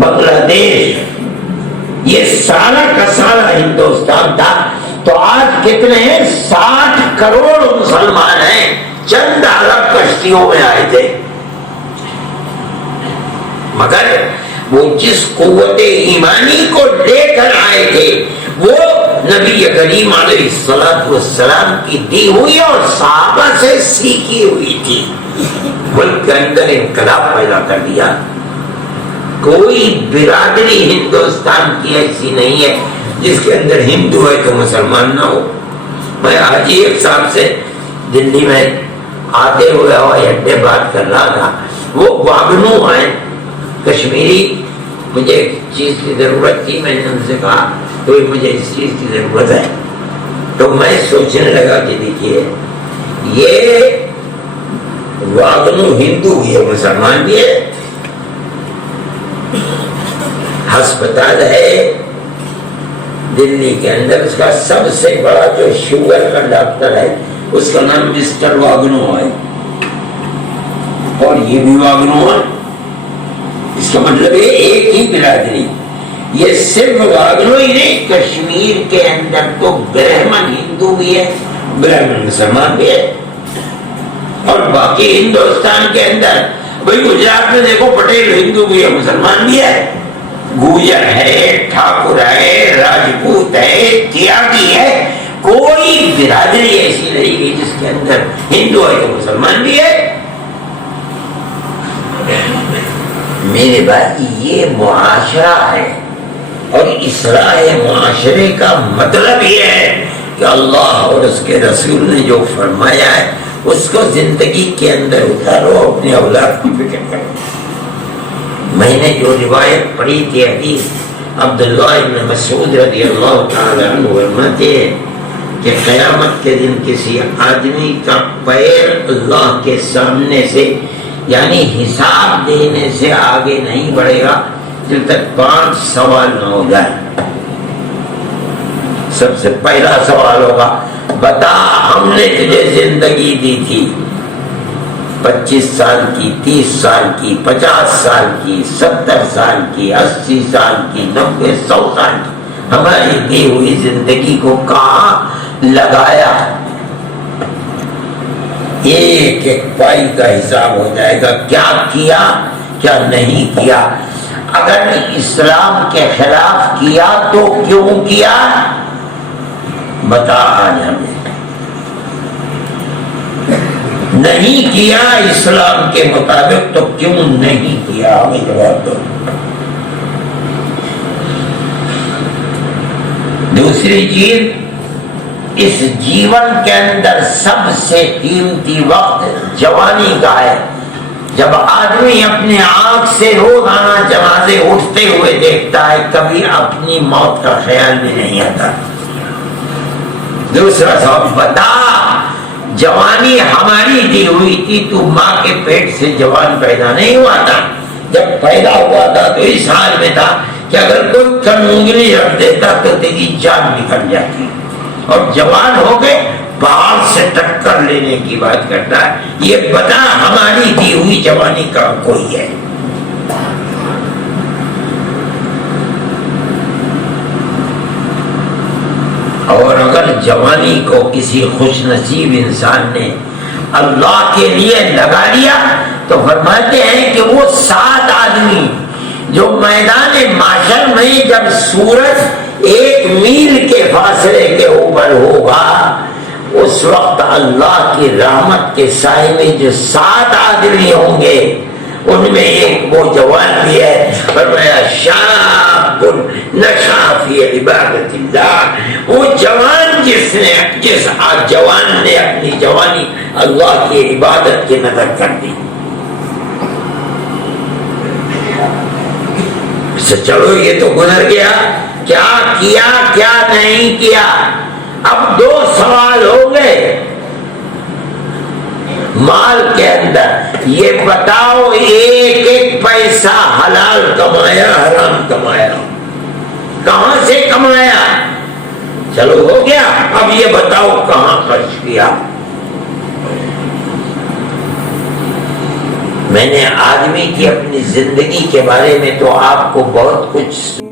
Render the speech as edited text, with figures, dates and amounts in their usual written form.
بنگلہ دیش، یہ سارا کا سارا ہندوستان تھا. تو آج کتنے ہیں؟ 60 کروڑ مسلمان ہیں. چند عرب کشتیوں میں آئے تھے، مگر وہ جس قوت ایمانی کو لے کر آئے تھے وہ نبی کریم علیہ السلام کی دی ہوئی اور صحابہ سے سیکھی ہوئی تھی. ملک کے اندر انقلاب پیدا کر دیا. کوئی برادری ہندوستان کی ایسی نہیں ہے جس کے اندر ہندو ہے تو مسلمان نہ ہو. میں آج ہی ایک صاحب سے دلی میں آتے ہوئے ہوائی اڈے بات کر رہا تھا. وہ واگنو ہیں، کشمیری. مجھے ایک چیز کی ضرورت تھی، میں نے ان سے کہا تو مجھے اس چیز کی ضرورت ہے. تو میں سوچنے لگا کہ دیکھیے یہ واگنو ہندو بھی ہے مسلمان بھی ہے. ہسپتال ہے دلی کے اندر، اس کا سب سے بڑا جو شوگر کا ڈاکٹر ہے اس کا نام مسٹر واگنو ہے، اور یہ بھی واگنو ہے. اس کا مطلب ہے ایک ہی برادری. یہ صرف واگنو ہی نہیں، کشمیر کے اندر تو برہمن ہندو بھی ہے، برہمن مسلمان بھی ہے. اور باقی ہندوستان کے اندر بھائی گجرات میں دیکھو پٹیل ہندو بھی ہے مسلمان بھی ہے، گوجر ہے، ٹھاکر ہے، راجپوت ہے، تیاگی ہے. کوئی برادری ایسی نہیں ہے جس کے اندر ہندو ہے تو مسلمان بھی ہے. میرے بھائی یہ معاشرہ ہے، اور اصلاح معاشرے کا مطلب یہ ہے کہ اللہ اور اس کے رسول نے جو فرمایا ہے اس کو زندگی کے اندر اتارو، اپنے اولاد کی فکر کرو. میں نے جو روایت پڑھی تھی حدیث عبداللہ ابن مسعود رضی اللہ تعالی عنہ فرماتے ہیں کہ قیامت کے دن کسی آدمی کا پیر اللہ کے سامنے سے یعنی حساب دینے سے آگے نہیں بڑھے گا جب تک 5 سوال نہ ہو جائے. سب سے پہلا سوال ہوگا، بتا ہم نے تجھے زندگی دی تھی 25 سال کی، 30 سال کی، 50 سال کی، 70 سال کی، 80 سال کی، 90 100 سال کی، ہماری دی ہوئی زندگی کو کہاں لگایا؟ ایک ایک پائی کا حساب ہو جائے گا، کیا کیا کیا نہیں کیا. اگر اسلام کے خلاف کیا تو کیوں کیا؟ بتا آج ہمیں. نہیں کیا اسلام کے مطابق تو کیوں نہیں کیا؟ ہمیں جواب دو. دوسری چیز، اس جیون کے اندر سب سے قیمتی وقت جوانی کا ہے، جب آدمی اپنے آنکھ سے روزانہ جنازے اٹھتے ہوئے دیکھتا ہے، کبھی اپنی موت کا خیال بھی نہیں آتا. دوسرا سوال، بتا جوانی ہماری دی ہوئی تھی، تو ماں کے پیٹ سے جوان پیدا نہیں ہوا تھا. جب پیدا ہوا تھا تو اس حال میں تھا کہ اگر کوئی کنگلی رکھ دیتا تو تیری جان نکل جاتی، اور جوان ہو گئے پہاڑ سے ٹکر لینے کی بات کرتا ہے. یہ بتا ہماری دی ہوئی جوانی کا کوئی ہے؟ اور اگر جوانی کو کسی خوش نصیب انسان نے اللہ کے لیے لگا لیا تو فرماتے ہیں کہ وہ 7 آدمی جو میدان محشر میں جب سورج 1 میل کے فاصلے کے اوپر ہوگا، اس وقت اللہ کی رحمت کے سائے میں جو 7 آدمی ہوں گے ان میں ایک وہ جوان بھی ہے. فرمایا شاب نشا فی عبادت اللہ، وہ جوان جس جوان نے اپنی جوانی اللہ کی عبادت کی نظر کر دی. چلو یہ تو گزر گیا، کیا کیا کیا نہیں کیا. اب 2 سوال ہو گئے. مال کے اندر یہ بتاؤ ایک ایک پیسہ حلال کمایا حرام کمایا؟ کہاں سے کمایا؟ چلو ہو گیا. اب یہ بتاؤ کہاں خرچ کیا؟ میں نے آدمی کی اپنی زندگی کے بارے میں تو آپ کو بہت کچھ